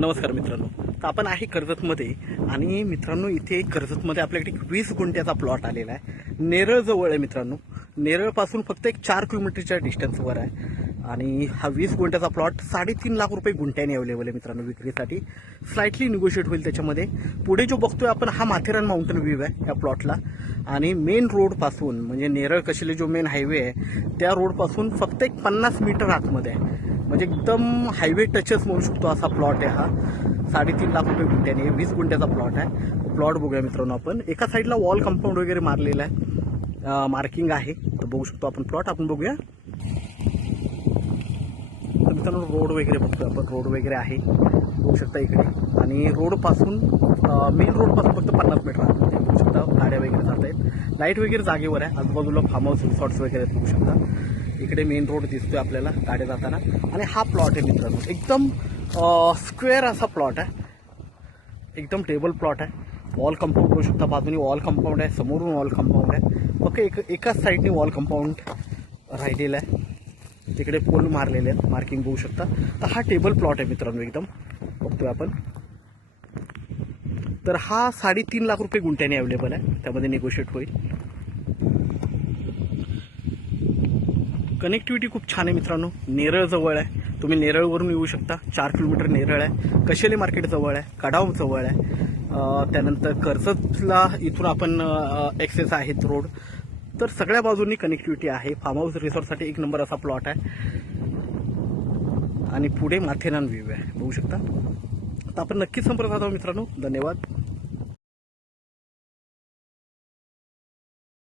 नमस्कार मित्रांनो. तर आपण आहे कर्जतमध्ये आणि मित्रांनो इथे कर्जतमध्ये आपल्याकडे 20 गुंठ्याचा प्लॉट आलेला आहे. नेरळ जवळ आहे मित्रांनो. नेरळपासून फक्त एक 4 किलोमीटरच्या डिस्टन्सवर आहे आणि हा 20 गुंठ्याचा प्लॉट 3.5 लाख रुपये गुंठ्याने अवेलेबल आहे मित्रांनो विक्रीसाठी. स्लाइटली निगोशिएट होईल त्याच्यामध्ये. पुढे जो बघतोय आपण हा माथेरान माउंटेन व्ह्यू आहे या प्लॉटला आणि मेन रोडपासून म्हणजे नेरळ कशिले जो मेन हायवे आहे त्या रोडपासून फक्त एक 50 मीटर आतमध्ये आहे. म्हणजे एकदम हायवे टचच म्हणू शकतो असा प्लॉट आहे हा. 3.5 लाख रुपये गुंठ्याने 20 गुंठ्याचा प्लॉट आहे. प्लॉट बघूया मित्रांनो आपण. एका साईडला वॉल कंपाऊंड वगैरे मारलेला आहे, मार्किंग आहे. तर बघू शकतो आपण प्लॉट. आपण बघूया तर मित्रांनो रोड वगैरे बघतो आपण. रोड वगैरे आहे बघू शकता इकडे आणि रोडपासून मेन रोडपासून फक्त 50 मीटर आतमध्ये बघू शकता गाड्या वगैरे जात आहेत. लाईट वगैरे जागेवर आहे. आजूबाजूला फार्म हाऊस रिसॉर्ट्स वगैरे बघू शकता. इकडे मेन रोड दिसतोय आपल्याला गाड्या जाताना आणि हा प्लॉट आहे मित्रांनो. एकदम स्क्वेअर असा प्लॉट आहे. एकदम टेबल प्लॉट आहे. वॉल कंपाऊंड बघू शकता. बाजूनी वॉल कंपाऊंड आहे, समोरून वॉल कंपाऊंड आहे. फक्त एकाच साईडने वॉल कंपाऊंड राहिलेलं आहे. तिकडे पोल मारलेले आहेत, मार्किंग बघू शकता. तर हा टेबल प्लॉट आहे मित्रांनो. एकदम बघतोय आपण. तर हा 3.5 लाख रुपये गुंठ्याने अवेलेबल आहे. त्यामध्ये निगोशिएट होईल. कनेक्टिव्हिटी खूप छान आहे मित्रांनो. नेरळ जवळ आहे. तुम्ही नेरळवरून येऊ शकता. 4 किलोमीटर नेरळ आहे. कशेले मार्केट जवळ आहे. कडाव जवळ आहे. त्यानंतर कर्जतला इथून आपण ॲक्सेस आहेत रोड. तर सगळ्या बाजूंनी कनेक्टिव्हिटी आहे. फार्म हाऊस रिसॉर्टसाठी एक नंबर असा प्लॉट आहे आणि पुढे माथेरान व्ह्यू आहे बघू शकता. तर आपण नक्कीच संपर्क साधावा मित्रांनो. धन्यवाद.